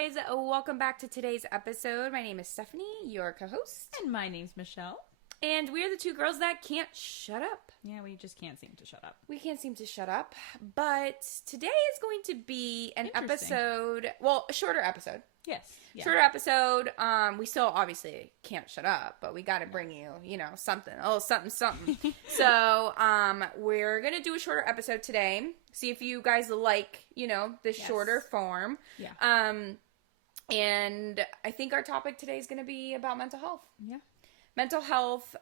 guys. Welcome back to today's episode. My name is Stephanie, your co-host. And my name's Michelle. And we are the two girls that can't shut up. Yeah, we just can't seem to shut up. We can't seem to shut up. But today is going to be an episode, well, a shorter episode. Yes. Yeah. Shorter episode. We still obviously can't shut up, but we got to bring you, something. Oh, something. So, we're going to do a shorter episode today. See if you guys like, the shorter form. Yeah. And I think our topic today is going to be about mental health. Yeah. Mental health,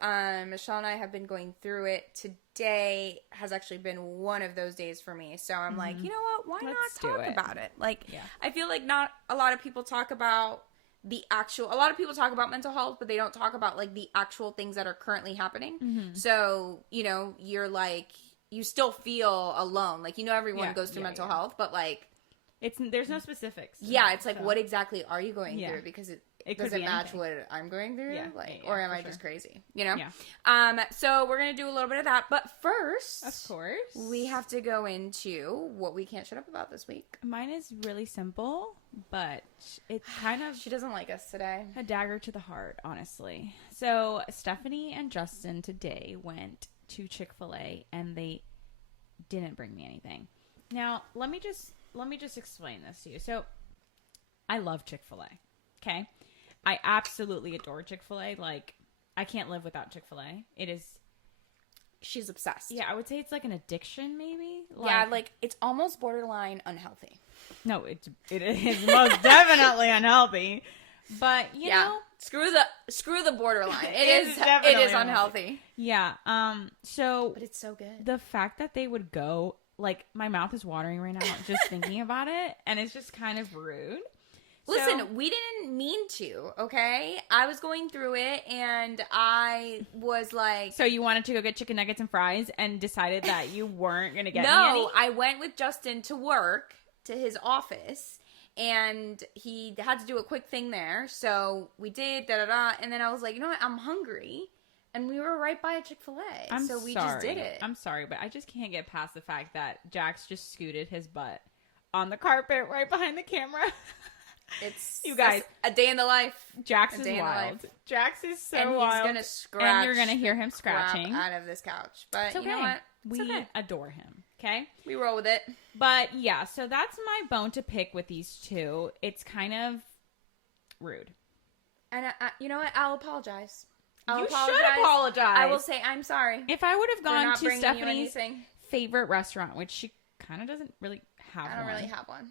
Michelle and I have been going through it. Today has actually been one of those days for me. So I'm like, you know what? Why Let's not do talk it. about it? Like, Yeah. I feel like not a lot of people talk about a lot of people talk about mental health, but they don't talk about like the actual things that are currently happening. Mm-hmm. So, you're like, you still feel alone. Like, everyone goes through mental health, but like, There's no specifics. it's like, what exactly are you going through? Because it does it match anything. what I'm going through? Yeah, or am I sure. just crazy? Yeah. So we're going to do a little bit of that. But first, Of course. we have to go into what we can't shut up about this week. Mine is really simple, but it's kind of She doesn't like us today. a dagger to the heart, honestly. So Stephanie and Justin today went to Chick-fil-A and they didn't bring me anything. Now, let me just explain this to you. So, I love Chick-fil-A. Okay? I absolutely adore Chick-fil-A. Like, I can't live without Chick-fil-A. It is... She's obsessed. Yeah, I would say it's like an addiction, maybe. Like it's almost borderline unhealthy. No, it is most definitely unhealthy. But you know, screw the borderline. It is it definitely is unhealthy. Yeah. So But it's so good. the fact that they would go, like, my mouth is watering right now just thinking about it, and it's just kind of rude. Listen, we didn't mean to, okay? I was going through it, and I was like... So you wanted to go get chicken nuggets and fries and decided that you weren't going to get me No, any? I went with Justin to work, to his office, and he had to do a quick thing there. So we did, and then I was like, you know what? I'm hungry. And we were right by a Chick-fil-A. So we just did it. I'm sorry, but I just can't get past the fact that Jax just scooted his butt on the carpet right behind the camera. It's you guys, a day in the life. Jax is wild. Jax is so and wild. He's gonna scratch. And you're gonna hear him scratching out of this couch. But it's okay. You know what? We adore him. Okay, we roll with it. But yeah, so that's my bone to pick with these two. It's kind of rude. And you know what? I'll apologize. You should apologize. I will say I'm sorry. If I would have gone to Stephanie's Stephanie's favorite restaurant, which she kind of doesn't really have one. I don't really have one.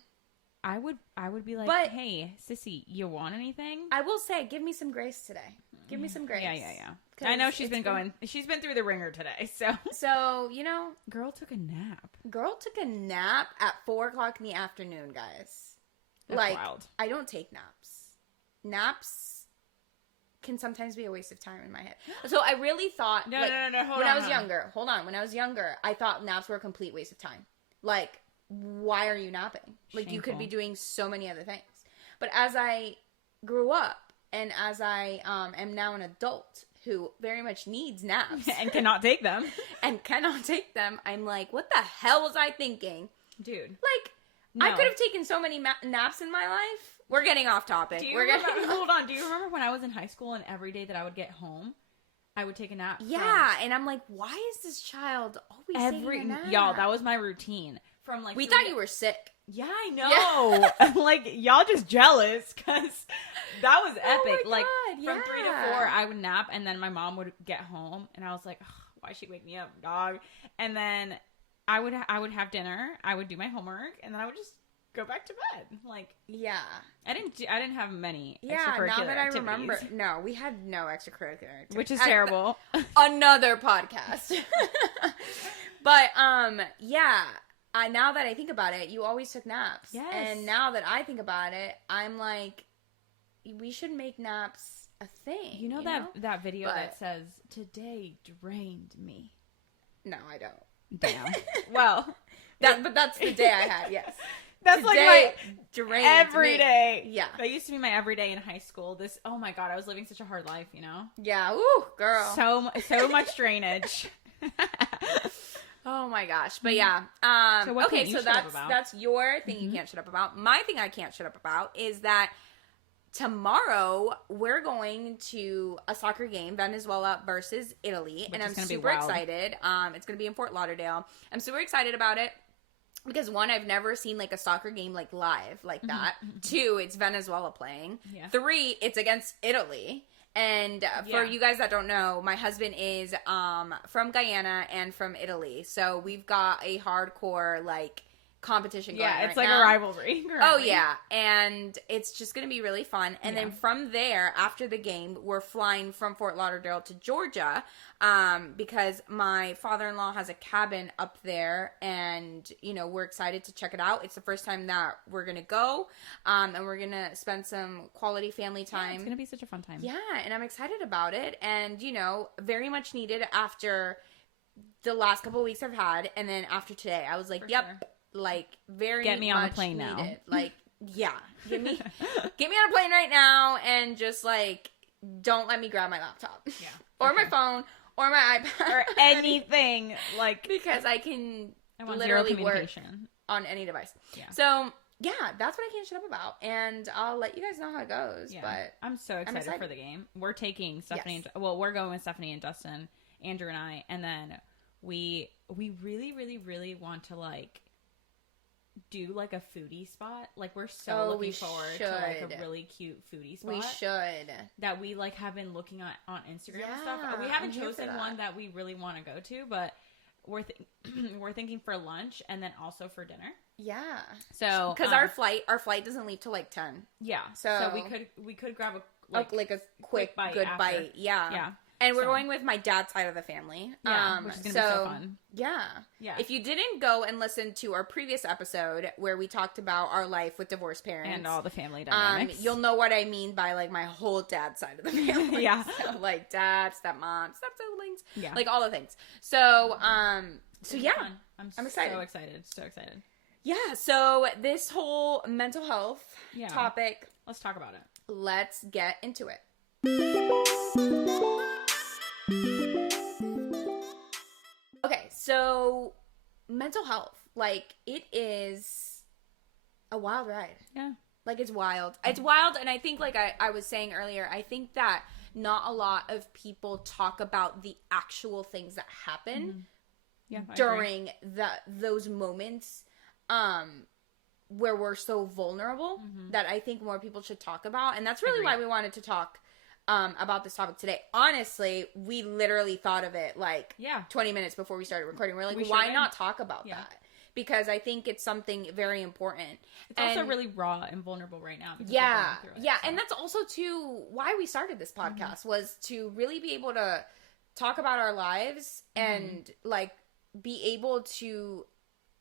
I would be like, hey, sissy, you want anything? I will say, give me some grace today. Give me some grace. Yeah. I know she's been through the ringer today, so. So, Girl took a nap. Girl took a nap at 4:00 in the afternoon, guys. That's wild. I don't take naps. Naps can sometimes be a waste of time in my head. So I really thought. No, hold on. When I was younger, when I was younger, I thought naps were a complete waste of time. Like, why are you napping? Like, Shameful. you could be doing so many other things. But as I grew up and as I am now an adult who very much needs naps and cannot take them, I'm like, what the hell was I thinking? Dude. Like, no. I could have taken so many naps in my life. We're getting off topic. Hold on. Do you remember when I was in high school and every day that I would get home, I would take a nap? Yeah, and I'm like, why is this child always taking a nap? Y'all, that was my routine. From like we thought you were sick. Yeah, I know. Yeah. Like, y'all just jealous because that was epic. Oh my like God, from 3 to 4, I would nap, and then my mom would get home, and I was like, why she wake me up, dog? And then I would have dinner. I would do my homework, and then I would just go back to bed. Like, yeah, I didn't have many. Yeah, now that I remember, no, we had no extracurricular activities, which is terrible. Another podcast. But yeah. Now that I think about it, you always took naps. Yes. And now that I think about it, I'm like, we should make naps a thing. You know that video that says, today drained me? No, I don't. Damn. Well. But that's the day I had, yes. That's today, like my drained every me. day. Yeah. That used to be my everyday in high school. Oh my God, I was living such a hard life, Yeah, ooh, girl. So much drainage. Oh my gosh. But yeah. So what okay, can't you so shut up about? that's your thing you can't shut up about. My thing I can't shut up about is that tomorrow we're going to a soccer game, Venezuela versus Italy, and I'm super excited. It's going to be in Fort Lauderdale. I'm super excited about it. Because one, I've never seen like a soccer game like live like that. Two, it's Venezuela playing. Yeah. Three, it's against Italy. And for you guys that don't know, my husband is from Guyana and from Italy. So we've got a hardcore like competition going on. Yeah, it's like a rivalry. Currently. Oh yeah, and it's just going to be really fun. And then from there, after the game, we're flying from Fort Lauderdale to Georgia because my father-in-law has a cabin up there, and you know we're excited to check it out. It's the first time that we're going to go, and we're going to spend some quality family time. Yeah, it's going to be such a fun time. Yeah, and I'm excited about it, and you know, very much needed after the last couple of weeks I've had, and then after today, I was like, For yep. sure. Like very get me on much a plane needed. now. Like yeah, get me on a plane right now, and just like don't let me grab my laptop, or my phone, or my iPad, or anything like because I can want literally zero work on any device. Yeah. So yeah, that's what I can't shut up about, and I'll let you guys know how it goes. Yeah. But I'm so excited for the game. We're taking Stephanie. Yes. We're going with Stephanie and Dustin, Andrew and I, and then we really, really, really want to like do like a foodie spot. Like we're so looking forward to like a really cute foodie spot. We should. That we like have been looking at on Instagram and stuff. Yeah, We haven't I'm here chosen for that. one that we really want to go to, but we're we're thinking for lunch and then also for dinner. Yeah. So because our flight doesn't leave till like 10. Yeah. So we could grab a a quick bite good after. bite. Yeah. Yeah. And we're going with my dad's side of the family. Yeah, which is going to be so fun. Yeah. Yeah. If you didn't go and listen to our previous episode where we taled about our life with divorced parents. And all the family dynamics. You'll know what I mean by like my whole dad's side of the family. Yeah. So, like dad, stepmom, step siblings. Yeah. Like all the things. So, yeah. Fun. I'm excited. So excited. So excited. Yeah. So this whole mental health topic. Let's talk about it. Let's get into it. Okay, so mental health, like it is a wild ride. Yeah. Like it's wild. It's wild, and I think like I was saying earlier, I think that not a lot of people talk about the actual things that happen during those moments where we're so vulnerable that I think more people should talk about. And that's really why we wanted to talk about this topic today. Honestly, we literally thought of it like 20 minutes before we started recording. We're like, why not talk about that? Because I think it's something very important. It's also really raw and vulnerable right now. Yeah. And that's also too why we started this podcast was to really be able to talk about our lives and like be able to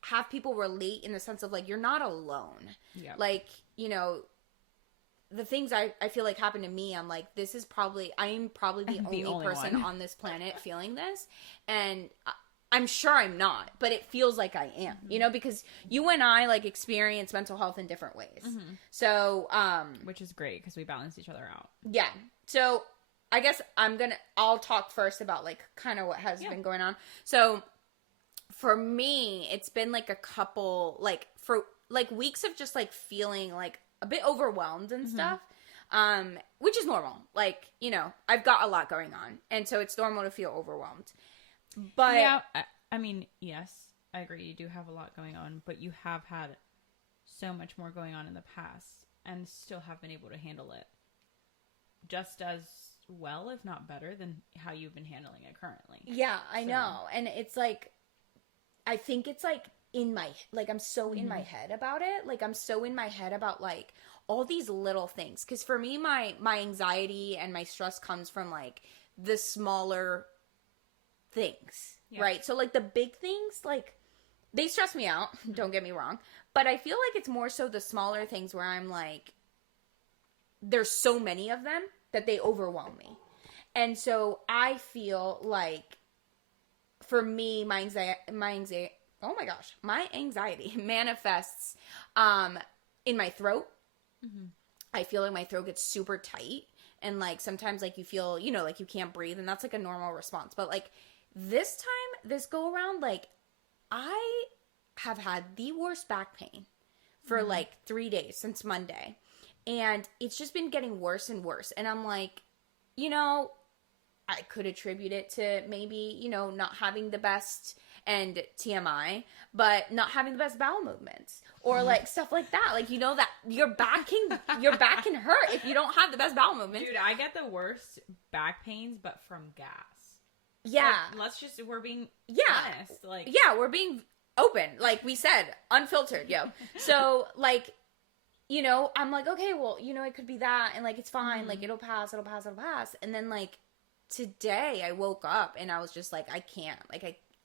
have people relate in the sense of like, you're not alone. Yeah. Like, you know, the things I feel like happen to me, I'm like, I'm probably the only person on this planet feeling this. And I'm sure I'm not, but it feels like I am, you know, because you and I like experience mental health in different ways. So, which is great because we balance each other out. Yeah. So I guess I'll talk first about like kind of what has been going on. So for me, it's been like a couple, like for like weeks of just like feeling like a bit overwhelmed and stuff, which is normal. Like, you know, I've got a lot going on, and so it's normal to feel overwhelmed. But yeah, I mean, yes, I agree. You do have a lot going on, but you have had so much more going on in the past and still have been able to handle it just as well, if not better, than how you've been handling it currently. Yeah, I know. And it's like, I think it's like I'm so in my head about it. Like I'm so in my head about like all these little things. Cause for me, my anxiety and my stress comes from like the smaller things, right? So like the big things, like they stress me out. Don't get me wrong. But I feel like it's more so the smaller things where I'm like, there's so many of them that they overwhelm me. And so I feel like for me, my anxiety manifests in my throat. I feel like my throat gets super tight, and like sometimes like you feel, you know, like you can't breathe, and that's like a normal response. But like this go around, like I have had the worst back pain for like 3 days since Monday. And it's just been getting worse and worse. And I'm like, you know, I could attribute it to maybe, you know, not having the best, and TMI, but not having the best bowel movements or like stuff like that. Like, you know, that your back can hurt if you don't have the best bowel movements. Dude, I get the worst back pains, but from gas. Yeah. Like, we're being honest. Like, yeah, we're being open. Like we said, unfiltered, yo. So like, you know, I'm like, okay, well, you know, it could be that. And like, it's fine. Like, it'll pass. And then like today I woke up and I was just like, I can't,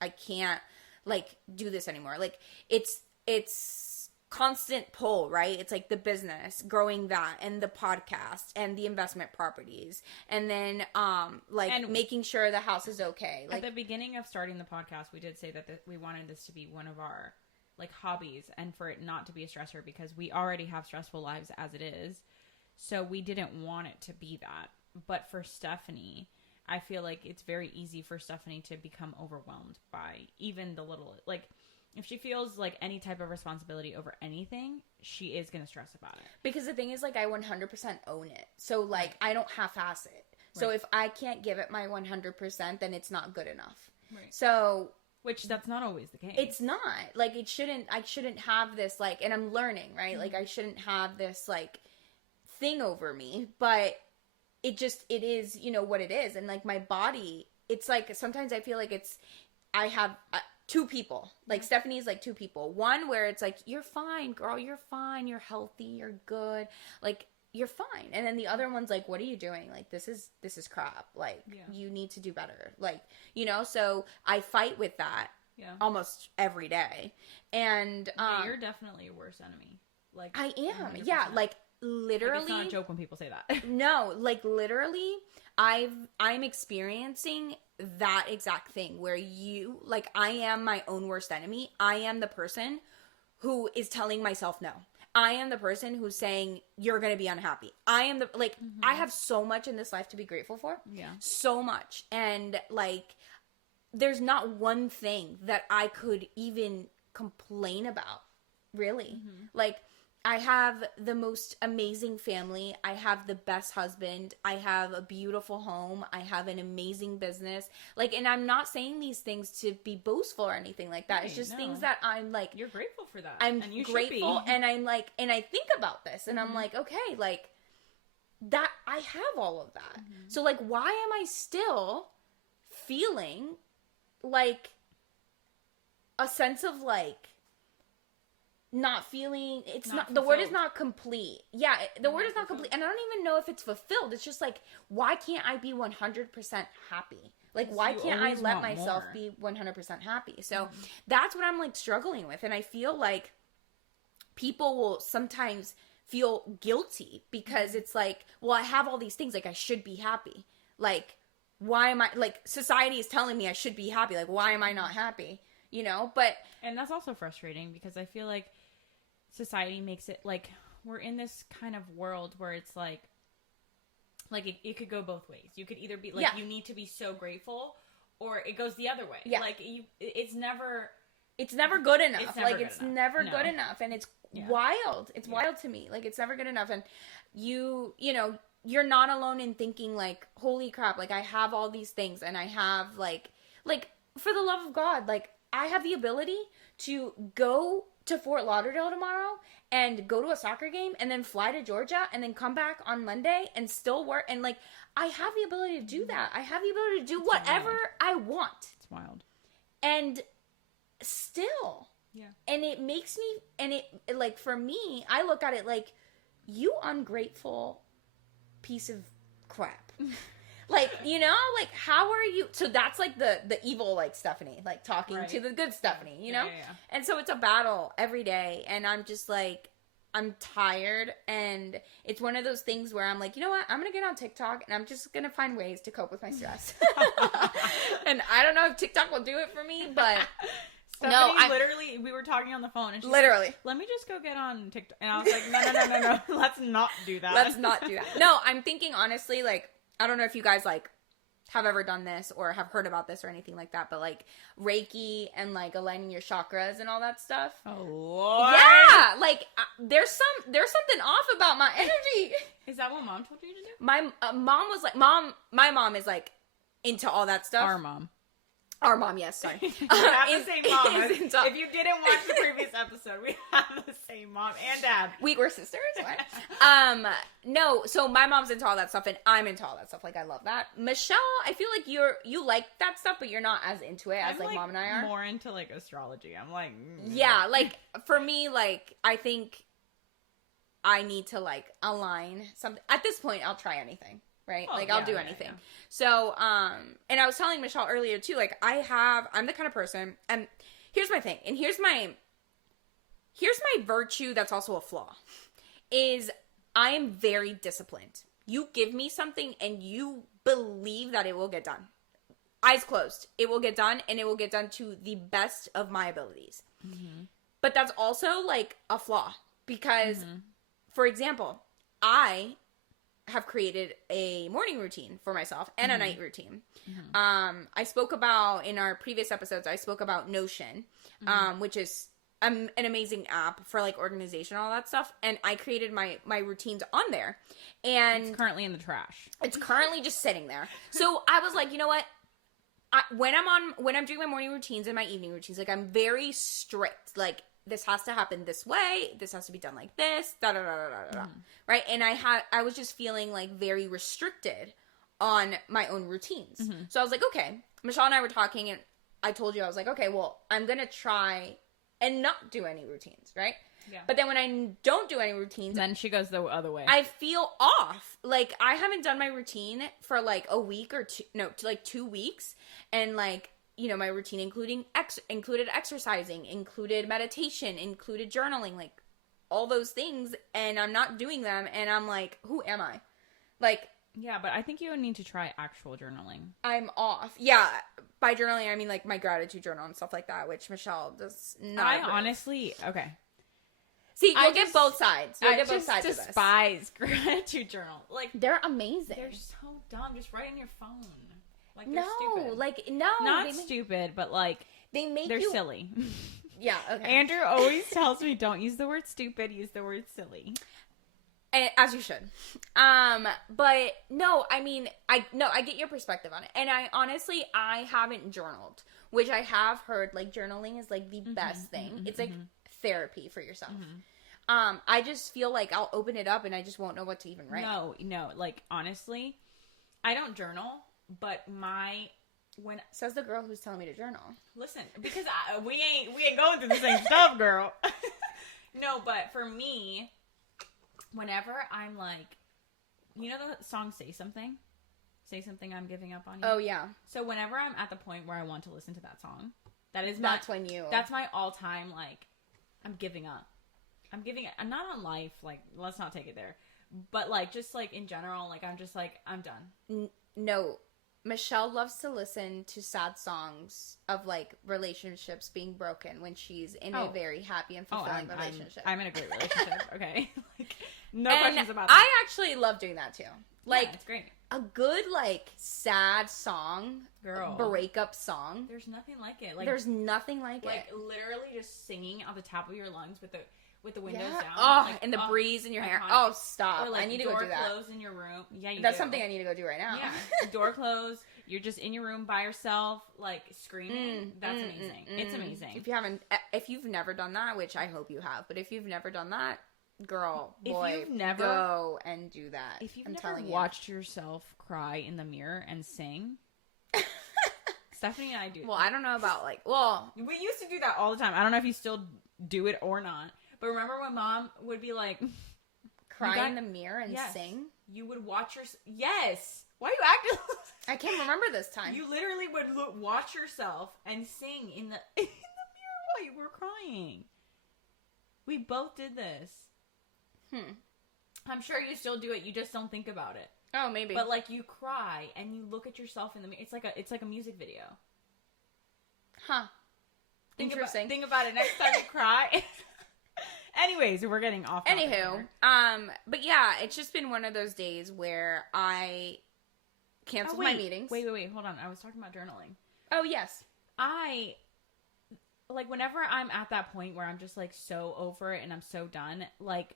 I can't like do this anymore. Like it's constant pull, right? It's like the business, growing that, and the podcast, and the investment properties, and then making sure the house is okay. Like, at the beginning of starting the podcast, we did say that we wanted this to be one of our like hobbies, and for it not to be a stressor, because we already have stressful lives as it is. So we didn't want it to be that. But for Stephanie, I feel like it's very easy for Stephanie to become overwhelmed by even the little, like, if she feels like any type of responsibility over anything, she is going to stress about it. Because the thing is, like, I 100% own it. So, like, I don't half-ass it. So if I can't give it my 100%, then it's not good enough. Right. So... Which that's not always the case. It's not. Like, I shouldn't have this, like, and I'm learning, right? Like, I shouldn't have this, like, thing over me, but it is, you know, what it is. And like my body, it's like, sometimes I feel like I have two people, like Stephanie's like two people. One where it's like, you're fine, girl, you're fine, you're healthy, you're good, like, you're fine. And then the other one's like, what are you doing? Like, this is crap. Like, you need to do better. Like, you know, so I fight with that almost every day. And you're definitely your worst enemy. Like, I am. 100%. Yeah, like, literally, it's not a joke when people say that. No, like, literally, I'm experiencing that exact thing where I am my own worst enemy. I am the person who is telling myself no. I am the person who's saying you're going to be unhappy. I am I have so much in this life to be grateful for. Yeah. So much. And like, there's not one thing that I could even complain about, really. Like, I have the most amazing family. I have the best husband. I have a beautiful home. I have an amazing business. Like, and I'm not saying these things to be boastful or anything like that. It's just things that I'm like... You're grateful for that. I'm grateful, and I'm like... And I think about this, and I'm like, okay, like, that... I have all of that. So, like, why am I still feeling, like, a sense of, like... not feeling, it's not the word is not complete. Yeah, the word is not complete. And I don't even know if it's fulfilled. It's just like, why can't I be 100% happy? Like, why can't I let myself be 100% happy? So that's what I'm like struggling with. And I feel like people will sometimes feel guilty because it's like, well, I have all these things. Like, I should be happy. Like, why am I, like, society is telling me I should be happy. Like, why am I not happy? You know, but... And that's also frustrating because I feel like society makes it like we're in this kind of world where it's like it could go both ways. You could either be like, you need to be so grateful, or it goes the other way. Yeah. Like, it's never good enough. It's never good enough. And it's wild. It's wild to me. Like, it's never good enough. And you know, you're not alone in thinking like, holy crap, like, I have all these things, and I have like, for the love of God, like, I have the ability to go to Fort Lauderdale tomorrow and go to a soccer game and then fly to Georgia and then come back on Monday and still work. And like, I have the ability to do that. I have the ability to do whatever I want. It's wild. And still. Yeah. And it makes me, and it, like, for me, I look at it like, you ungrateful piece of crap. Like, you know, like, how are you? So that's like the evil, like, Stephanie, like, talking to the good Stephanie, you know? Yeah. And so it's a battle every day. And I'm just like, I'm tired. And it's one of those things where I'm like, you know what? I'm going to get on TikTok and I'm just going to find ways to cope with my stress. And I don't know if TikTok will do it for me, but... Stephanie, literally, we were talking on the phone, and she's like, let me just go get on TikTok. And I was like, no, let's not do that. Let's not do that. No, I'm thinking, honestly, like, I don't know if you guys, like, have ever done this or have heard about this or anything like that, but like Reiki and like aligning your chakras and all that stuff. Oh Lord. Yeah, like there's something off about my energy. Is that what Mom told you to do? My mom was like, my mom is like into all that stuff. Our mom, yes, sorry. We have the same mom. If If you didn't watch the previous episode, we have the same mom and dad. We're sisters? What? No, so my mom's into all that stuff and I'm into all that stuff. Like, I love that. Michelle, I feel like you like that stuff, but you're not as into it as like Mom and I are. More into like astrology. I'm like, yeah, like for me, like I think I need to like align something. At this point, I'll try anything. Right? Oh, like, I'll do anything. Yeah. So, and I was telling Michelle earlier, too, like, I'm the kind of person, and here's my thing, and here's my virtue that's also a flaw, is I am very disciplined. You give me something, and you believe that it will get done. Eyes closed. It will get done, and it will get done to the best of my abilities. Mm-hmm. But that's also, like, a flaw, because, for example, I have created a morning routine for myself and a night routine. I spoke about, in our previous episodes, I spoke about Notion, which is an amazing app for like organization and all that stuff. And I created my routines on there. And it's currently in the trash. It's currently just sitting there. So I was like, you know what? When I'm doing my morning routines and my evening routines, like I'm very strict. Like, this has to happen this way. This has to be done like this. Da da da da da da. Right? And I was just feeling like very restricted on my own routines. So I was like, okay. Michelle and I were talking, and I told you, I was like, okay, well, I'm gonna try and not do any routines, right? Yeah. But then when I don't do any routines, then she goes the other way. I feel off. Like, I haven't done my routine for like a week or two. No, like 2 weeks, and like, you know, my routine included exercising, included meditation, included journaling, like all those things, and I'm not doing them, and I'm like, who am I? Like, yeah, but I think you would need to try actual journaling. I'm off. Yeah, by journaling I mean like my gratitude journal and stuff like that, which Michelle does not. I honestly, okay. See, you'll get both sides. You'll get both sides of this. I despise gratitude journal. Like, they're amazing. They're so dumb. Just write in your phone. Like, no, stupid. like, no. Not stupid, but, like, they're silly. Yeah, okay. Andrew always tells me, don't use the word stupid, use the word silly. And, as you should. But, no, I mean, I get your perspective on it. And I haven't journaled, which I have heard, like, journaling is, like, the best thing. It's, like, therapy for yourself. I just feel like I'll open it up and I just won't know what to even write. No, like, honestly, I don't journal. But says the girl who's telling me to journal. Listen, because we ain't going through the same stuff, girl. No, but for me, whenever I'm like, you know the song "Say Something," I'm giving up on you. Oh yeah. So whenever I'm at the point where I want to listen to that song, that's my all-time, like, I'm giving up. I'm not on life, like, let's not take it there, but like, just like in general, like, I'm just like, I'm done. No. Michelle loves to listen to sad songs of, like, relationships being broken when she's in a very happy and fulfilling relationship. I'm in a great relationship, okay? Like, no questions about that. I actually love doing that, too. Like, it's great. A good, like, sad song, girl, breakup song. There's nothing like it. Like, there's nothing like it. Like, literally just singing at the top of your lungs with the windows down. Oh, like, and the breeze in your hair. Iconic. Oh, stop. Or, like, I need to go do that. Door closed in your room. Yeah, That's something I need to go do right now. Yeah. Door closed. You're just in your room by yourself, like, screaming. That's amazing. It's amazing. If you've never done that, which I hope you have, but if you've never done that, girl, boy, never go and do that. If you've never watched yourself cry in the mirror and sing, Stephanie and I do. Well, I don't know about, like, we used to do that all the time. I don't know if you still do it or not. But remember when Mom would be like, cry in the mirror and sing? You would watch Yes. Why are you acting? I can't remember this time. You literally would watch yourself and sing in the mirror while you were crying. We both did this. I'm sure you still do it. You just don't think about it. Oh, maybe. But, like, you cry and you look at yourself in the mirror. It's like a music video. Huh. Interesting. Think about it next time you cry. Anyways, we're getting off. Anywho, but yeah, it's just been one of those days where I canceled my meetings. Wait. Hold on. I was talking about journaling. Oh, yes. Like, whenever I'm at that point where I'm just, like, so over it and I'm so done, like,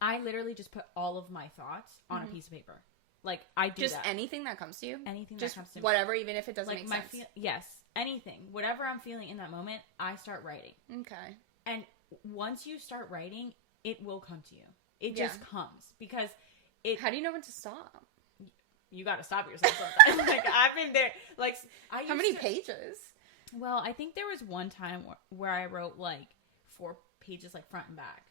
I literally just put all of my thoughts on a piece of paper. Like, I do just that. anything that comes to you? Anything just that comes to me. whatever, even if it doesn't like make sense? Yes. Anything. Whatever I'm feeling in that moment, I start writing. Okay. And once you start writing, it will come to you. It just comes. Because How do you know when to stop? You got to stop yourself sometimes. Like, I've been there. Like, how many pages? Well, I think there was one time where I wrote, like, 4 pages, like, front and back.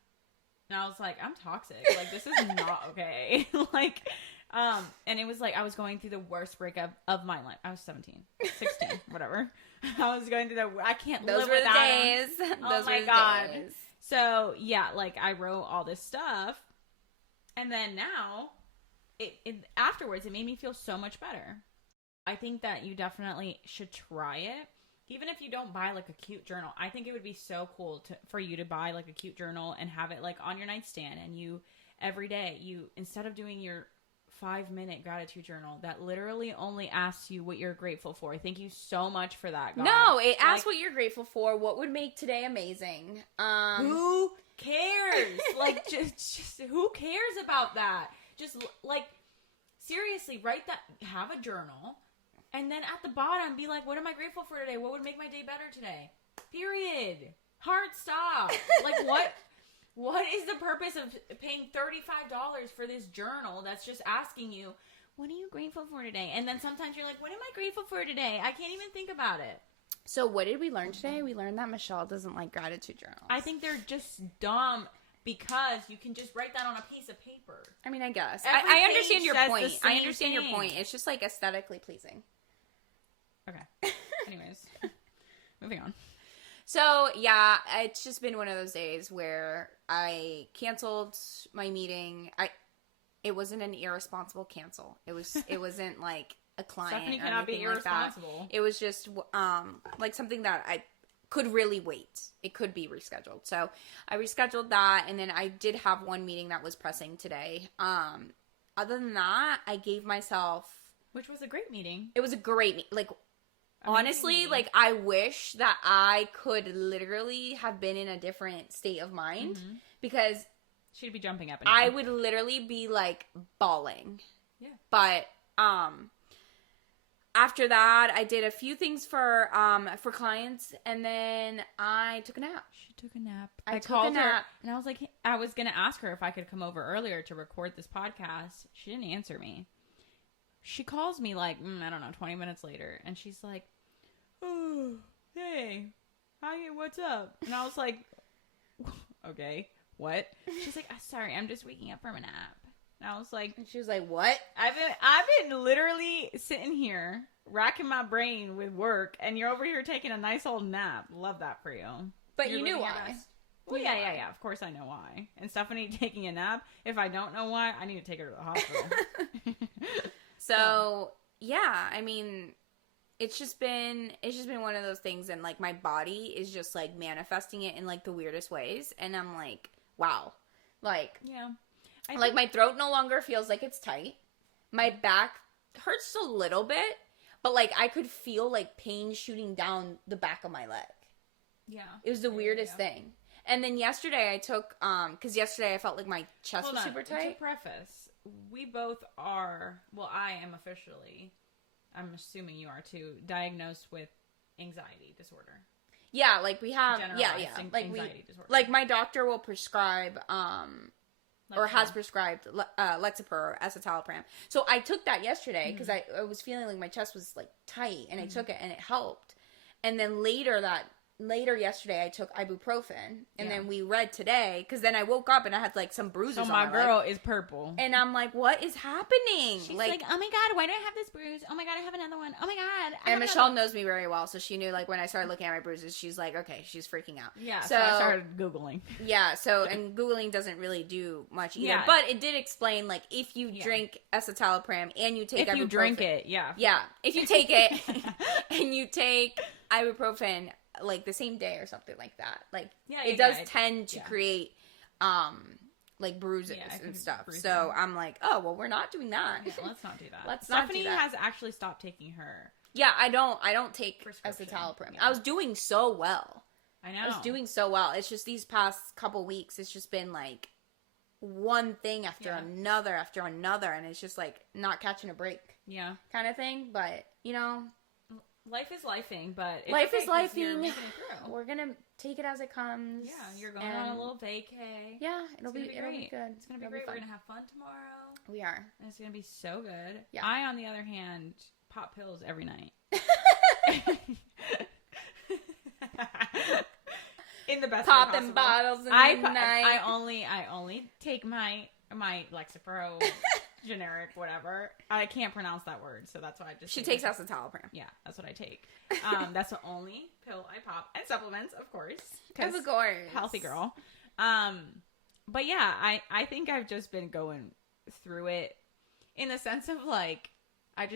And I was like, I'm toxic. Like, this is not okay. Like, and it was like I was going through the worst breakup of my life. I was 17, 16, whatever. I was going through I can't Those live were without the days. him. Those Oh my were God. the days. So, yeah, like, I wrote all this stuff. And then now, afterwards, it made me feel so much better. I think that you definitely should try it. Even if you don't buy, like, a cute journal, I think it would be so cool for you to buy, like, a cute journal and have it, like, on your nightstand. And you, every day, instead of doing your 5-minute gratitude journal that literally only asks you what you're grateful for. Thank you so much for that, God. No, it asks what you're grateful for. What would make today amazing? Who cares? Like, just who cares about that? Just, like, seriously, write that. Have a journal. And then at the bottom, be like, what am I grateful for today? What would make my day better today? Period. Hard stop. Like, what is the purpose of paying $35 for this journal that's just asking you, what are you grateful for today? And then sometimes you're like, what am I grateful for today? I can't even think about it. So what did we learn today? We learned that Michelle doesn't like gratitude journals. I think they're just dumb because you can just write that on a piece of paper. I mean, I guess. Every I page understand your says point. the I same understand your thing. point. It's just, like, aesthetically pleasing. Okay. Anyways, moving on. So, yeah, it's just been one of those days where I canceled my meeting. It wasn't an irresponsible cancel. It wasn't like a client Stephanie or cannot be anything like that. irresponsible. It was just like something that I could really wait. It could be rescheduled. So, I rescheduled that, and then I did have one meeting that was pressing today. Other than that, I gave myself, Which was a great meeting. it was a great like honestly, meeting. like, I wish that I could literally have been in a different state of mind because She'd be jumping up and down. I would literally be, like, bawling. Yeah. But after that, I did a few things for clients, and then I took a nap. She took a nap. I took called a nap. her, and I was like, I was going to ask her if I could come over earlier to record this podcast. She didn't answer me. She calls me like, I don't know, 20 minutes later, and she's like, oh, hey, what's up? And I was like, okay, what? She's like, sorry, I'm just waking up from a nap. And I was like, And she was like, what? I've been literally sitting here racking my brain with work, and you're over here taking a nice old nap. Love that for you. But You're you knew living your why. best. Well, yeah. Of course I know why. And Stephanie taking a nap, if I don't know why, I need to take her to the hospital. So, yeah, I mean, it's just been one of those things, and, like, my body is just, like, manifesting it in, like, the weirdest ways, and I'm like, wow. Like, Yeah. like, my throat no longer feels like it's tight. My back hurts a little bit, but, like, I could feel, like, pain shooting down the back of my leg. Yeah. It was the weirdest thing. And then yesterday I took, because yesterday I felt like my chest Hold was on. super To tight. preface, we both are, well, I am officially, I'm assuming you are too, diagnosed with anxiety disorder. Yeah, like we have, Generalized like anxiety disorder. like my doctor will prescribe, or has Lexapro. prescribed Lexapro or escitalopram. So I took that yesterday because I was feeling like my chest was like tight, and I took it and it helped. And then later yesterday I took ibuprofen, and then we read today because then I woke up and I had like some bruises. So on my my girl leg. is purple. And I'm like, what is happening? She's like, oh my God, why do I have this bruise? Oh my God, I have another one. Oh my God. And Michelle knows me very well, so she knew, like, when I started looking at my bruises, she's like, okay, she's freaking out. Yeah, so I started Googling. Yeah, so, and Googling doesn't really do much either. Yeah. But it did explain, like, if you drink escitalopram and you take If you ibuprofen. drink it, yeah. Yeah, if you take it and you take ibuprofen, like, the same day or something like that. Like, it does tend to create, like bruises Yeah, it and can stuff. bruise So you. I'm like, oh well, we're not doing that. Yeah, let's not do that. Let's not do Stephanie that. has actually stopped taking her. Yeah, I don't take Prescription, escitalopram. yeah. I was doing so well. I know. I was doing so well. It's just these past couple weeks, it's just been like one thing after another, and it's just like not catching a break Yeah. kind of thing. But, you know, Life is lifing, but it's life okay is 'cause you're lifing. making it through. We're gonna take it as it comes. Yeah, you're going on a little vacay. Yeah, it'll be great. good. It's gonna be great. We're gonna have fun tomorrow. We are. And it's gonna be so good. Yeah. I, on the other hand, pop pills every night. In the best way Popping possible. bottles in the night. I only take my Lexapro generic whatever. I can't pronounce that word, so that's why I just She take takes it. escitalopram. Yeah, that's what I take. That's the only pill I pop, and supplements, of course. Of course. Healthy girl. But yeah, I think I've just been going through it in the sense of like, I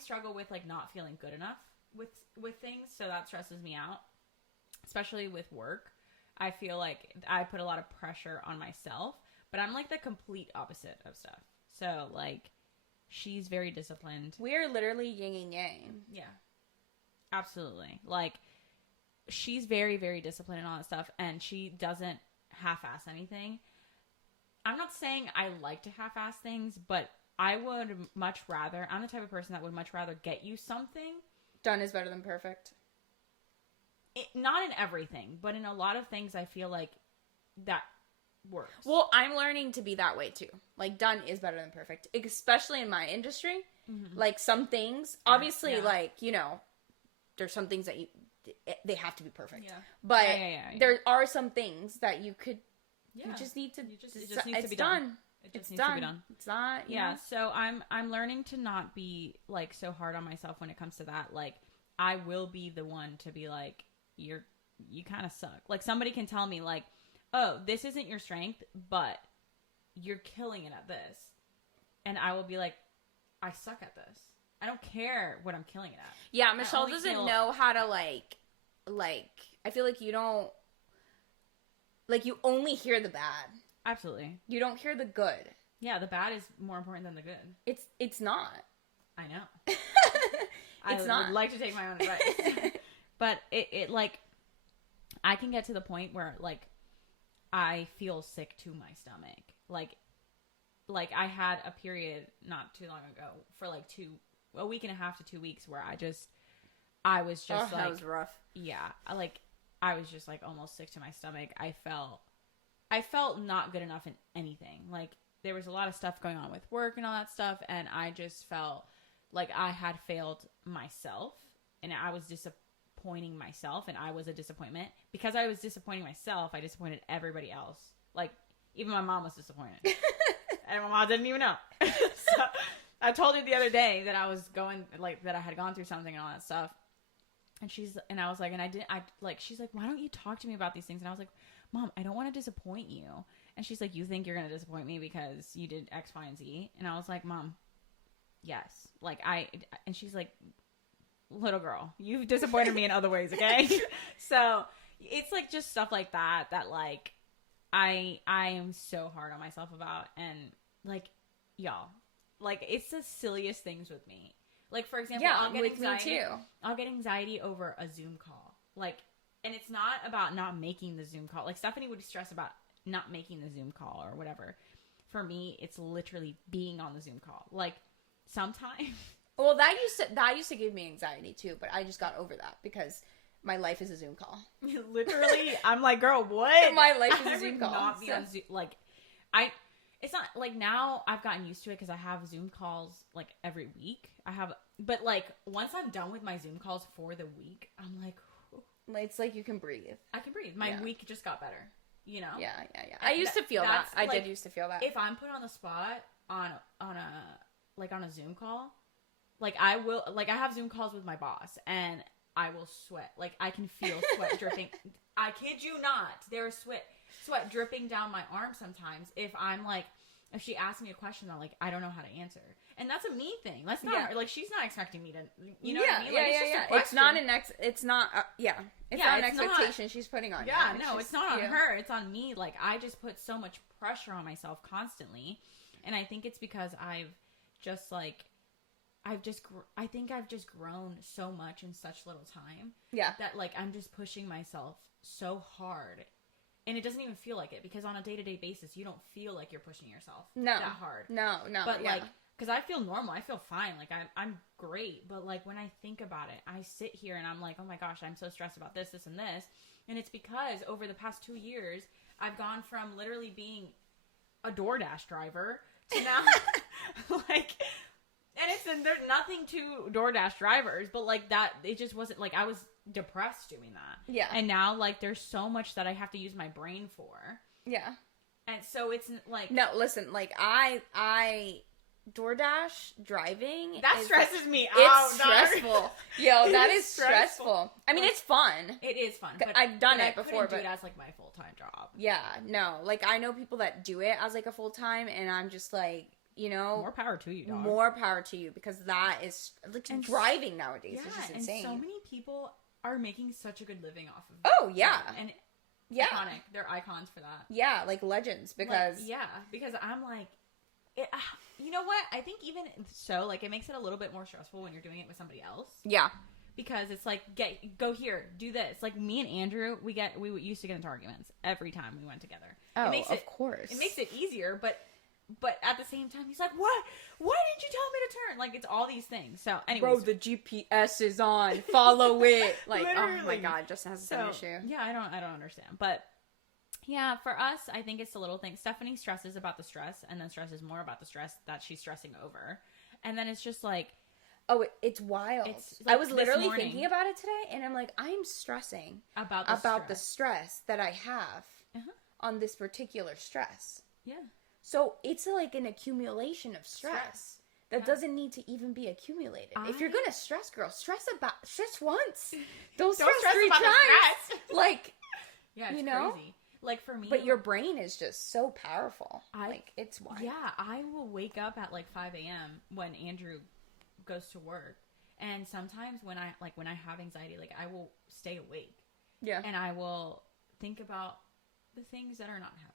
struggle with like not feeling good enough with things, so that stresses me out, especially with work. I feel like I put a lot of pressure on myself, but I'm like the complete opposite of stuff. So like, she's very disciplined. We're literally yin and yang. Yeah, absolutely. Like, she's very, very disciplined and all that stuff, and she doesn't half-ass anything. I'm not saying I like to half-ass things, but I would much rather, I'm the type of person that would much rather get you something. Done is better than perfect. Not in everything, but in a lot of things I feel like that works. Well, I'm learning to be that way too. Like, done is better than perfect, especially in my industry. Mm-hmm. Like, some things, obviously, yeah. like, you know, there's some things that they have to be perfect. Yeah. But Yeah. there are some things that you could, Yeah. you just need to, it just needs to be done. done. It just It's needs done. to be done. It's not, you Yeah, know? so I'm learning to not be like so hard on myself when it comes to that. Like, I will be the one to be like, you kind of suck. Like, somebody can tell me like, oh, this isn't your strength, but you're killing it at this. And I will be like, I suck at this. I don't care what I'm killing it at. Yeah, Michelle only doesn't feel- know how to like, I feel like you don't, like, you only hear the bad. Absolutely. You don't hear the good. Yeah, the bad is more important than the good. It's not. I know. It's I not. would like to take my own advice. But it like, I can get to the point where like, I feel sick to my stomach. Like I had a period not too long ago for like a week and a half to 2 weeks where I was just like, that was rough. yeah, I was just like almost sick to my stomach. I felt not good enough in anything. Like, there was a lot of stuff going on with work and all that stuff, and I just felt like I had failed myself, and I was disappointing myself, and I was a disappointment. Because I was disappointing myself, I disappointed everybody else. Like, even my mom was disappointed. And my mom didn't even know. So, I told her the other day that I was that I had gone through something and all that stuff. And I was like, she's like, why don't you talk to me about these things? And I was like, Mom, I don't want to disappoint you. And she's like, you think you're going to disappoint me because you did X, Y, and Z? And I was like, Mom, yes. And she's like, little girl, you've disappointed me in other ways, okay? So it's like just stuff like that like I am so hard on myself about, and like, y'all, like, it's the silliest things with me. Like, for example, Yeah, I'll get with anxiety. me too. I'll get anxiety over a Zoom call. Like, and it's not about not making the Zoom call. Like, Stephanie would stress about not making the Zoom call or whatever. For me, it's literally being on the Zoom call. Like, sometimes. Well, that used to give me anxiety too, but I just got over that because my life is a Zoom call. Literally, I'm like, girl, what? My life is I a Zoom would call. not be on Zoom. Like, it's not like, now I've gotten used to it because I have Zoom calls like every week. But like, once I'm done with my Zoom calls for the week, I'm like, whew, It's like you can breathe. I can breathe. My week just got better, you know? Yeah. I used to feel that. I like, did used to feel that. If I'm put on the spot on a Zoom call, like, I have Zoom calls with my boss, and I will sweat. Like, I can feel sweat dripping. I kid you not. There's sweat dripping down my arm sometimes if I'm like if she asks me a question that, like, I don't know how to answer. And that's a me thing. That's not, like, she's not expecting me to, you know what I mean? Like, it's just a question. It's not it's not an expectation she's putting on you. Yeah, no, it's not on her. It's on me. Like, I just put so much pressure on myself constantly. And I think it's because I think I've just grown so much in such little time. Yeah. That, like, I'm just pushing myself so hard. And it doesn't even feel like it, because on a day-to-day basis, you don't feel like you're pushing yourself that hard. No. But, like, because I feel normal. I feel fine. Like, I'm great. But, like, when I think about it, I sit here and I'm like, oh, my gosh, I'm so stressed about this, this, and this. And it's because over the past 2 years, I've gone from literally being a DoorDash driver to now, like... And there's nothing to DoorDash drivers, but, like, that, it just wasn't, like, I was depressed doing that. Yeah. And now, like, there's so much that I have to use my brain for. Yeah. And so it's, like... No, listen, like, I DoorDash driving... That stresses me out. It's stressful. Yo, that is stressful. I mean, it's fun. It is fun. But I've done it before, but... I couldn't do it as, like, my full-time job. Yeah, no. Like, I know people that do it as, like, a full-time, and I'm just, like... You know, more power to you, dog. More power to you, because that is like, and driving nowadays is just insane. And so many people are making such a good living off of. Oh yeah, and iconic. They're icons for that. Yeah, like legends, because because I'm like, you know what? I think even so, like, it makes it a little bit more stressful when you're doing it with somebody else. Yeah, because it's like, go here, do this. Like, me and Andrew, we used to get into arguments every time we went together. Oh, of course, it makes it easier, but at the same time, he's like, what? Why didn't you tell me to turn? Like, it's all these things. So, anyways. Bro, the GPS is on. Follow it. Like, oh my God, Justin has the same issue. Yeah, I don't understand. But, yeah, for us, I think it's the little thing. Stephanie stresses about the stress, and then stresses more about the stress that she's stressing over. And then it's just like... Oh, it's wild. I was literally thinking about it today, and I'm like, I'm stressing about the stress that I have on this particular stress. Yeah. So it's like an accumulation of stress that doesn't need to even be accumulated. If you're gonna stress, girl, stress once. Don't stress 3 times. Like, yeah, it's crazy. Like, for me, but your brain is just so powerful. Like, it's wild. Yeah, I will wake up at like 5 a.m. when Andrew goes to work, and sometimes when I have anxiety, like, I will stay awake. Yeah, and I will think about the things that are not happening.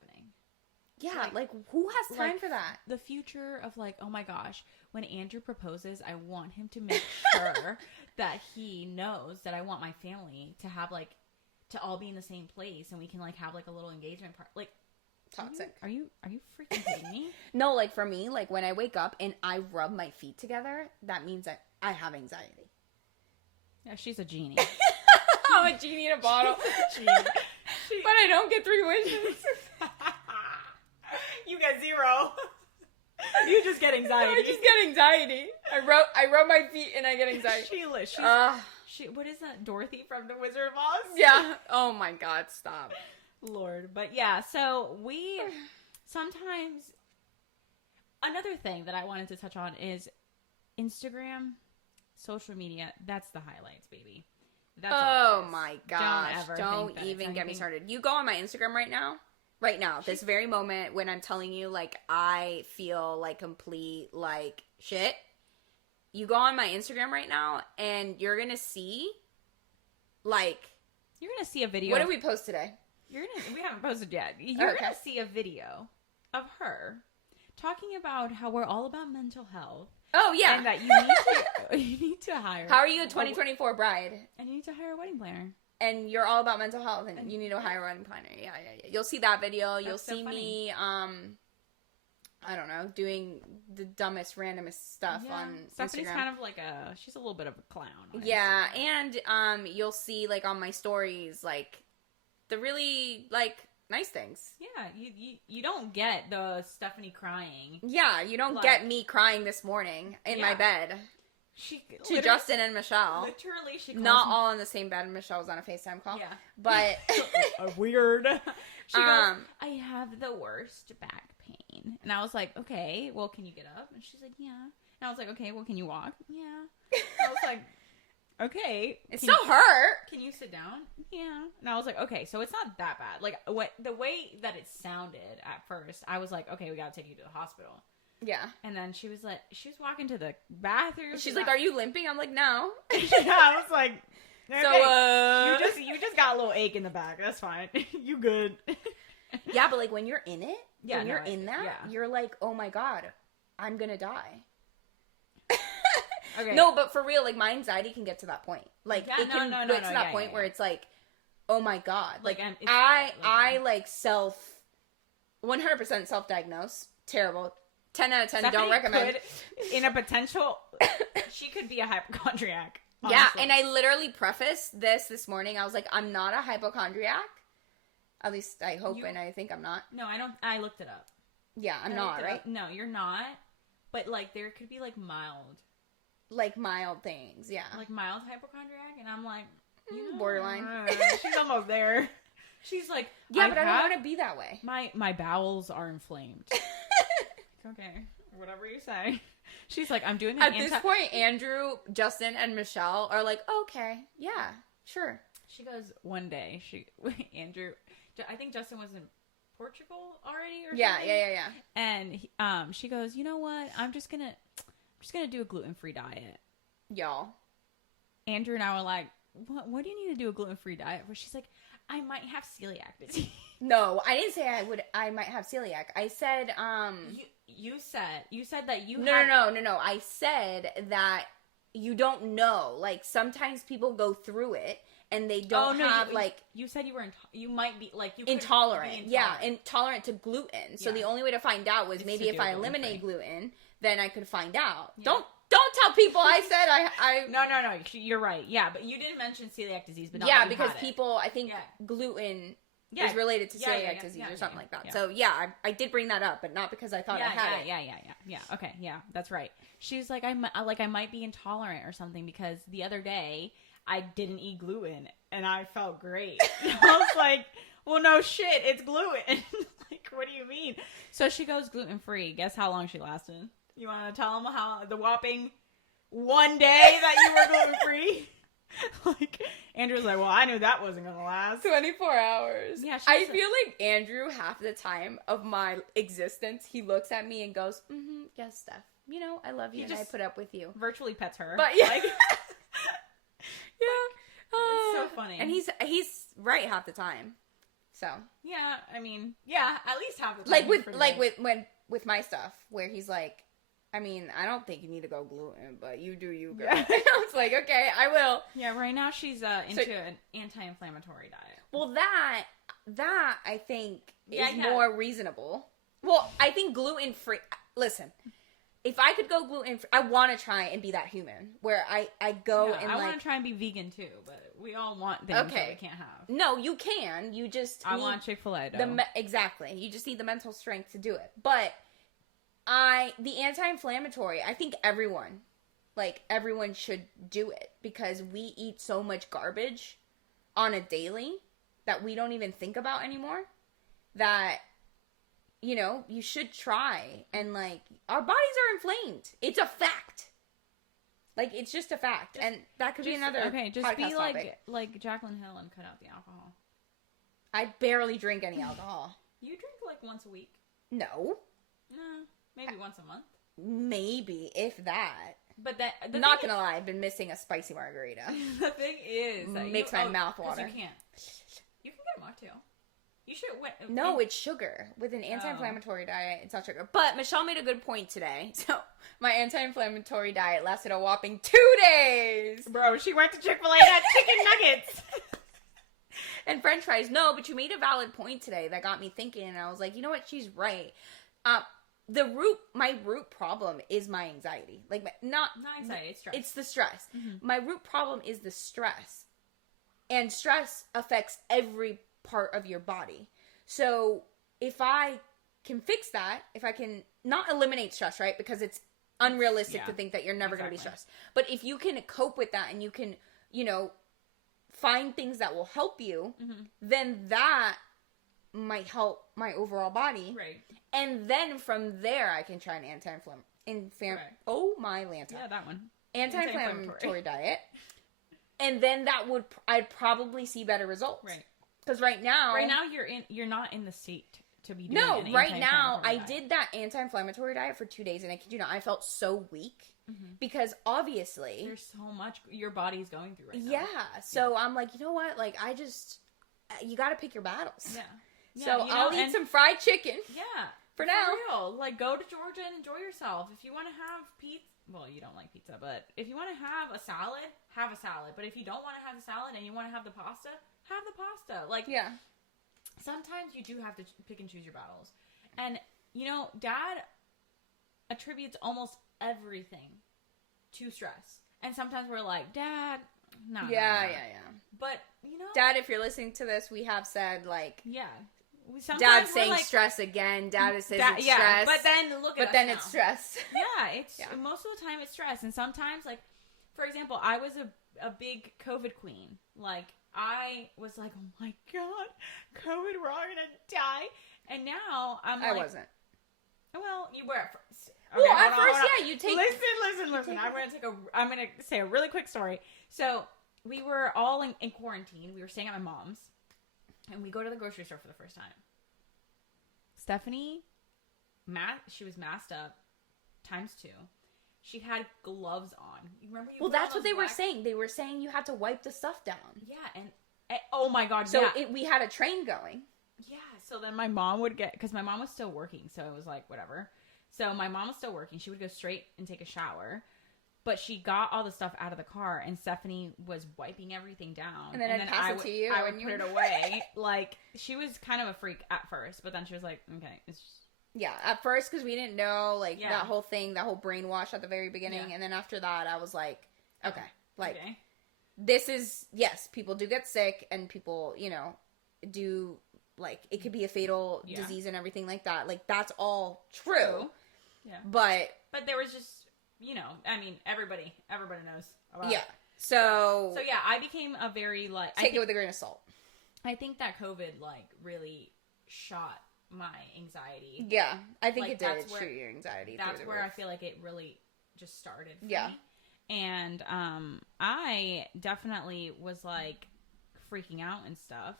Yeah, like who has time for that? The future of, like, oh my gosh, when Andrew proposes, I want him to make sure that he knows that I want my family to have, like, to all be in the same place, and we can, like, have, like, a little engagement part. Like, toxic. Are you freaking kidding me? No, like, for me, like, when I wake up and I rub my feet together, that means that I have anxiety. Yeah, she's a genie. I'm a genie in a bottle. But I don't get 3 wishes. You get 0. You just get anxiety. I just get anxiety. I rub my feet and I get anxiety. She's what is that? Dorothy from The Wizard of Oz? Yeah. Oh my God, stop. Lord. But yeah, so we sometimes... Another thing that I wanted to touch on is Instagram, social media. That's the highlights, baby. That's my gosh. Don't even get me started. You go on my Instagram right now, this very moment when I'm telling you, like, I feel like complete, like, shit. You go on my Instagram right now, and you're gonna see, like... You're gonna see a video. What did we post today? We haven't posted yet. You're gonna see a video of her talking about how we're all about mental health. Oh, yeah. And that you need to hire... How are you a 2024 bride? And you need to hire a wedding planner. And you're all about mental health, and you need to hire a wedding planner. Yeah. You'll see that video. You'll see me, I don't know, doing the dumbest, randomest stuff on Stephanie's Instagram. kind of like she's a little bit of a clown. Yeah, and you'll see, like, on my stories, like, the really, like, nice things. Yeah, you don't get the Stephanie crying. Yeah, you don't get me crying this morning in my bed. To Justin and Michelle. Literally, she calls not all in the same bed. Michelle was on a FaceTime call. Yeah. But... Weird. She goes, I have the worst back pain. And I was like, okay, well, can you get up? And she's like, yeah. And I was like, okay, well, can you walk? Yeah. And I was like, okay. It still hurt. Can you sit down? Yeah. And I was like, okay, so it's not that bad. Like, the way that it sounded at first, I was like, okay, we gotta take you to the hospital. Yeah. And then she was walking to the bathroom. She's like, are you limping? I'm like, no. Yeah, I was like, okay, so, you just got a little ache in the back. That's fine. You good. Yeah, but like when you're in it, Yeah, when no, you're in that, yeah. you're like, oh my God, I'm gonna die. Okay. No, but for real, like my anxiety can get to that point. Like Yeah, it can no, get to that yeah, point yeah, where yeah. it's like, oh my God. Like it's- I like 100% self-diagnose. Terrible. 10 out of 10, Stephanie don't recommend. could, in a potential, she could be a hypochondriac. Yeah, honestly. and I literally prefaced this morning. I was like, I'm not a hypochondriac. At least I hope and I think I'm not. No, I don't. I looked it up. Yeah, I'm not, right? No, you're not. But like, there could be like mild things, yeah. like mild hypochondriac, and I'm like, Borderline. She's almost there. She's like, Yeah, but I don't want to be that way. My bowels are inflamed. Okay, whatever you say. She's like, I'm doing At this point, Andrew, Justin, and Michelle are like, okay, yeah, sure. She goes one day. Andrew, I think Justin was in Portugal already, or something. Yeah. And she goes, you know what? I'm just gonna do a gluten-free diet. Y'all. Andrew and I were like, what do you need to do a gluten-free diet for? She's like, I might have celiac disease. No, I didn't say I might have celiac. I said, You said that you No. I said that you don't know. Like, sometimes people go through it and they don't have, You said you were, you might be, like, you intolerant. Yeah, intolerant to gluten. So the only way to find out was maybe if I eliminate gluten, then I could find out. Yeah. Don't tell people I said I... No, you're right. Yeah, but you didn't mention celiac disease, but not yeah, that you because had people, I think gluten is related to celiac disease or something like that. Yeah. So yeah, I did bring that up, but not because I thought I had it. Yeah. Okay, yeah, that's right. She was like, I might be intolerant or something because the other day I didn't eat gluten and I felt great. I was like, well, no shit, it's gluten. Like, what do you mean? So she goes gluten free. Guess how long she lasted? You want to tell them how the whopping one day that you were gluten free? Like, Andrew's like, well, I knew that wasn't gonna last. 24 hours. Yeah, I feel like Andrew, half the time of my existence, he looks at me and goes, yes, Steph, you know, I love you and I put up with you. Virtually pets her. But yeah. Like, yeah. It's so funny. And he's right half the time. So. Yeah, I mean, yeah, at least half the time. With my stuff, where he's like, I mean, I don't think you need to go gluten, but you do you, girl. Yeah. I was like, okay, I will. Yeah, right now she's into an anti-inflammatory diet. Well, that I think is Yeah. more reasonable. Well, I think gluten-free... Listen, if I could go gluten-free... I want to try and be that human, where I go and I want to try and be vegan, too, but we all want things that we can't have. No, you can. You just I want Chick-fil-A, though. Exactly. You just need the mental strength to do it. But... the anti-inflammatory, I think everyone should do it because we eat so much garbage on a daily that we don't even think about anymore that, you know, you should try. And like, our bodies are inflamed. It's a fact. Like, it's just a fact. And that could be another just be topic. like Jaclyn Hill and cut out the alcohol. I barely drink any alcohol. You drink like once a week? No. No. Maybe once a month. Maybe, if that. But that not gonna lie, I've been missing a spicy margarita. The thing is, that makes my mouth water. You can't. You can get a mocktail. You should. No, it's sugar. With an anti-inflammatory diet, it's not sugar. But Michelle made a good point today. So my anti-inflammatory diet lasted a whopping 2 days. Bro, she went to Chick-fil-A and had chicken nuggets and French fries. No, but you made a valid point today that got me thinking, and I was like, you know what? She's right. My root problem is my anxiety. Like, not anxiety, it's stress. It's the stress. Mm-hmm. My root problem is the stress. And stress affects every part of your body. So, if I can fix that, if I can not eliminate stress, right? Because it's unrealistic to think that you're never going to be stressed. But if you can cope with that and you can, you know, find things that will help you, then that might help my overall body. Right. And then from there, I can try an anti-inflammatory. Oh my Lanta. Yeah, that one. Anti-inflammatory diet. And then I'd probably see better results. Right. Because right now you're not in the state to be doing no, an right now anti-inflammatory I diet. did that anti-inflammatory diet for 2 days, and I kid you not, I felt so weak because obviously there's so much your body's going through right now. yeah. So I'm like, you know what? Like, you got to pick your battles. Yeah. So I'll eat some fried chicken. Yeah. For now. real. Like, go to Georgia and enjoy yourself. If you want to have pizza, well, you don't like pizza, but if you want to have a salad, have a salad. But if you don't want to have a salad and you want to have the pasta, have the pasta. Like, Yeah. sometimes you do have to pick and choose your battles. And, Dad attributes almost everything to stress. And sometimes we're like, Dad, no. Yeah. But, Dad, if you're listening to this, we have said, like, yeah. Dad's saying stress again. Dad is saying stress. Yeah, but then look at us now. It's stress. Yeah, most of the time it's stress. And sometimes, like, for example, I was a big COVID queen. Like, I was like, oh my God, COVID, we're all gonna die. And now I'm like... I wasn't. Well, you were at first. Okay, well, at first, yeah, you take... Listen. I'm gonna say a really quick story. So, we were all in quarantine. We were staying at my mom's. And we go to the grocery store for the first time. Stephanie, she was masked up ×2. She had gloves on. You remember? Well, that's what they were saying. They were saying you had to wipe the stuff down. Yeah, and oh my God. So yeah. we had a train going. Yeah, so then my mom would because my mom was still working, so it was like, whatever. So my mom was still working. She would go straight and take a shower. But she got all the stuff out of the car, and Stephanie was wiping everything down. And then I'd pass it to you. I would put it away. Like, she was kind of a freak at first, but then she was like, okay, it's just... Yeah, at first, because we didn't know, like, that whole thing, that whole brainwash at the very beginning. Yeah. And then after that, I was like, okay. Like, this is, yes, people do get sick, and people, do, like, it could be a fatal disease and everything like that. Like, that's all true. Yeah. But there was just... I mean, everybody knows about it. So yeah, I became a very, like... Take it with a grain of salt. I think that COVID, like, really shot my anxiety. Yeah, I think it did shoot your anxiety. That's where I feel like it really just started for me. And I definitely was, like, freaking out and stuff.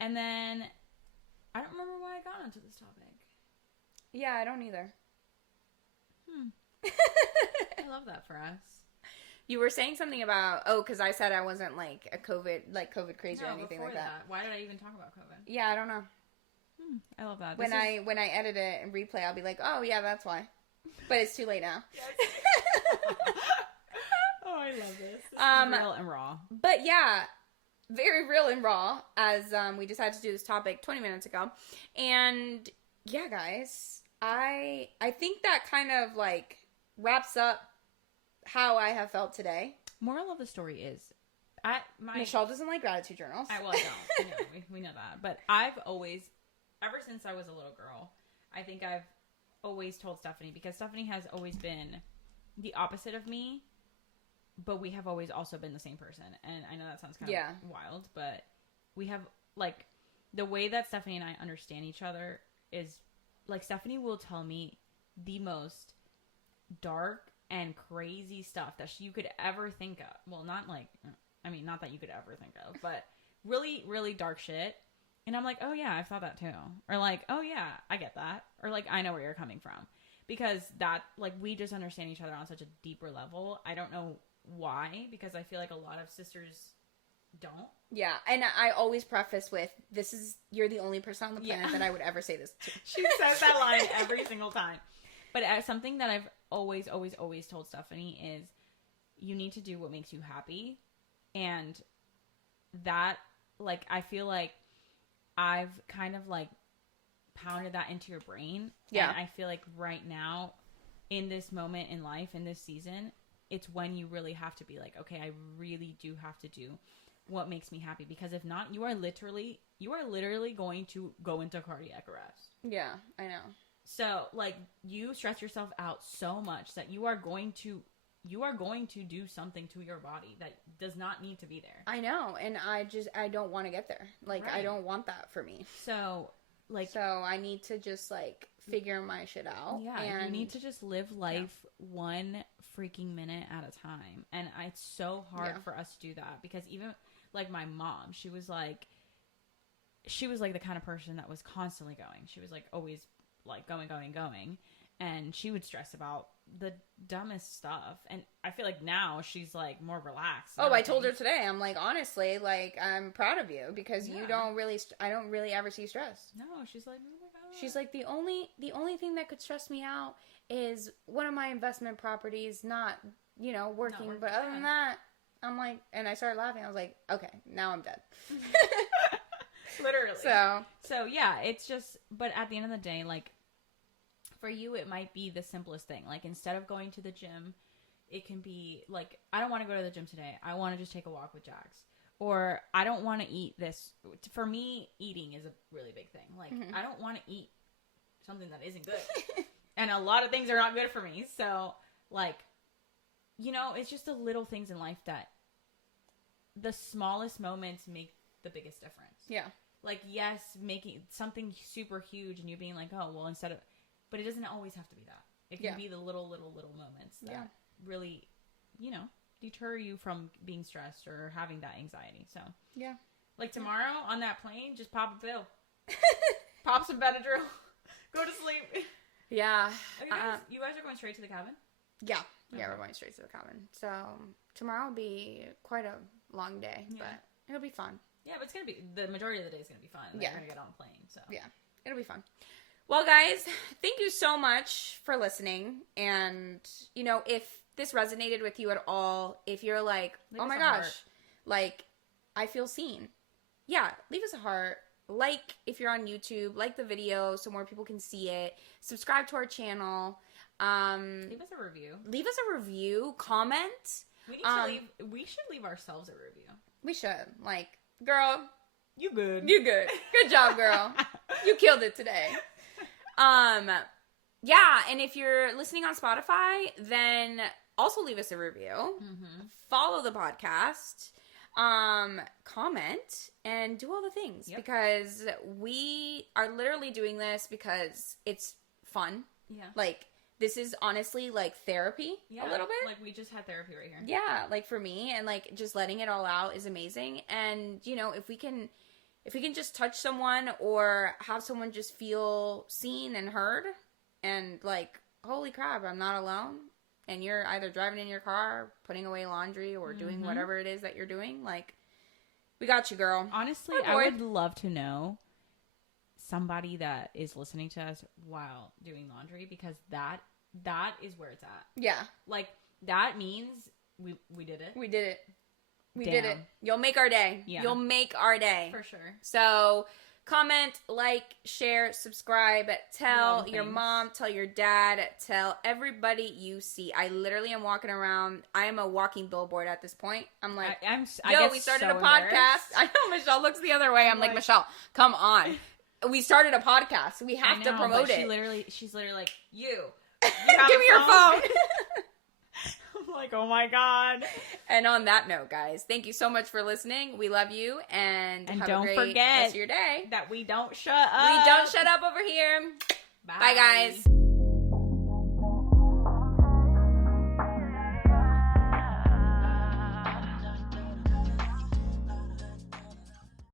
And then, I don't remember why I got onto this topic. Yeah, I don't either. I love that for us. You were saying something about, because I said I wasn't like a COVID crazy or anything like that. Why did I even talk about COVID? Yeah, I don't know. I love that. When I edit it and replay, I'll be like, oh yeah, that's why. But it's too late now. Oh, I love this. This is real and raw. But yeah, very real and raw, as we decided to do this topic 20 minutes ago. And yeah, guys, I think that kind of like wraps up how I have felt today. Moral of the story is, Michelle doesn't like gratitude journals. I don't. We know that. But I've always, ever since I was a little girl, I think I've always told Stephanie, because Stephanie has always been the opposite of me, but we have always also been the same person. And I know that sounds kind of wild, but we have, like, the way that Stephanie and I understand each other is, like, Stephanie will tell me the most dark and crazy stuff that you could ever think of. Well, not that you could ever think of, but really, really dark shit. And I'm like, oh yeah, I've thought that too. Or like, oh yeah, I get that. Or like, I know where you're coming from. Because that, like, we just understand each other on such a deeper level. I don't know why, because I feel like a lot of sisters don't. Yeah, and I always preface with, you're the only person on the planet that I would ever say this to. She says that line every single time. But something that I've always told Stephanie is, you need to do what makes you happy. And that, like, I feel like I've kind of, like, pounded that into your brain. Yeah. And I feel like right now, in this moment in life, in this season, it's when you really have to be like, okay, I really do have to do what makes me happy. Because if not, you are literally going to go into cardiac arrest. Yeah, I know. So, like, you stress yourself out so much that you are going to do something to your body that does not need to be there. I know, and I don't want to get there. Like, right. I don't want that for me. So I need to just, like, figure my shit out. Yeah, and you need to just live life one freaking minute at a time. And it's so hard for us to do that because even like my mom, she was like the kind of person that was constantly going. She was like always like going. And she would stress about the dumbest stuff. And I feel like now she's like more relaxed. Oh, I told her today. I'm like, honestly, like, I'm proud of you because I don't really ever see stress. No, she's like, oh my God. She's like, the only thing that could stress me out is one of my investment properties not, working. But other than that, I'm like, and I started laughing. I was like, okay, now I'm dead. Literally. So yeah, it's just, but at the end of the day, like, for you, it might be the simplest thing. Like, instead of going to the gym, it can be like, I don't want to go to the gym today. I want to just take a walk with Jax. Or I don't want to eat this. For me, eating is a really big thing. Like, I don't want to eat something that isn't good. And a lot of things are not good for me. So, like, it's just the little things in life that the smallest moments make the biggest difference. Yeah. Like, yes, making something super huge and you being like, oh, well, instead of... But it doesn't always have to be that. It can be the little moments that really, deter you from being stressed or having that anxiety. So, like tomorrow on that plane, just pop a pill. Pop some Benadryl. Go to sleep. Yeah. You guys are going straight to the cabin? Yeah. Yeah, we're going straight to the cabin. So, tomorrow will be quite a long day, but it'll be fun. Yeah, but it's going to be, the majority of the day is going to be fun. You're going to get on a plane, so. Yeah, it'll be fun. Well, guys, thank you so much for listening. And, if this resonated with you at all, if you're like, oh my gosh, like, I feel seen. Yeah, leave us a heart. Like, if you're on YouTube, like the video so more people can see it. Subscribe to our channel. Leave us a review. Leave us a review. Comment. We should leave ourselves a review. We should. Like, girl. You good. You good. Good job, girl. You killed it today. Yeah, and if you're listening on Spotify, then also leave us a review. Follow the podcast. Comment and do all the things because we are literally doing this because it's fun. Yeah. Like, this is honestly like therapy a little bit. Like, we just had therapy right here. Yeah, like for me, and like just letting it all out is amazing. And if we can just touch someone or have someone just feel seen and heard and like, holy crap, I'm not alone. And you're either driving in your car, putting away laundry, or doing whatever it is that you're doing. Like, we got you, girl. Honestly, I would love to know somebody that is listening to us while doing laundry because that is where it's at. Yeah. Like, that means we did it. We did it. We did it. You'll make our day. Yeah. You'll make our day. For sure. So, comment, like, share, subscribe, tell your mom, tell your dad, tell everybody you see. I literally am walking around. I am a walking billboard at this point. I'm like, we started a podcast. I know Michelle looks the other way. I'm like, Michelle, come on. We started a podcast. We have to promote it. She's literally like, you give me your phone. I'm like, oh my God. And on that note, guys, thank you so much for listening. We love you, and have don't a great forget rest of your day. That we don't shut up. We don't shut up over here. Bye guys.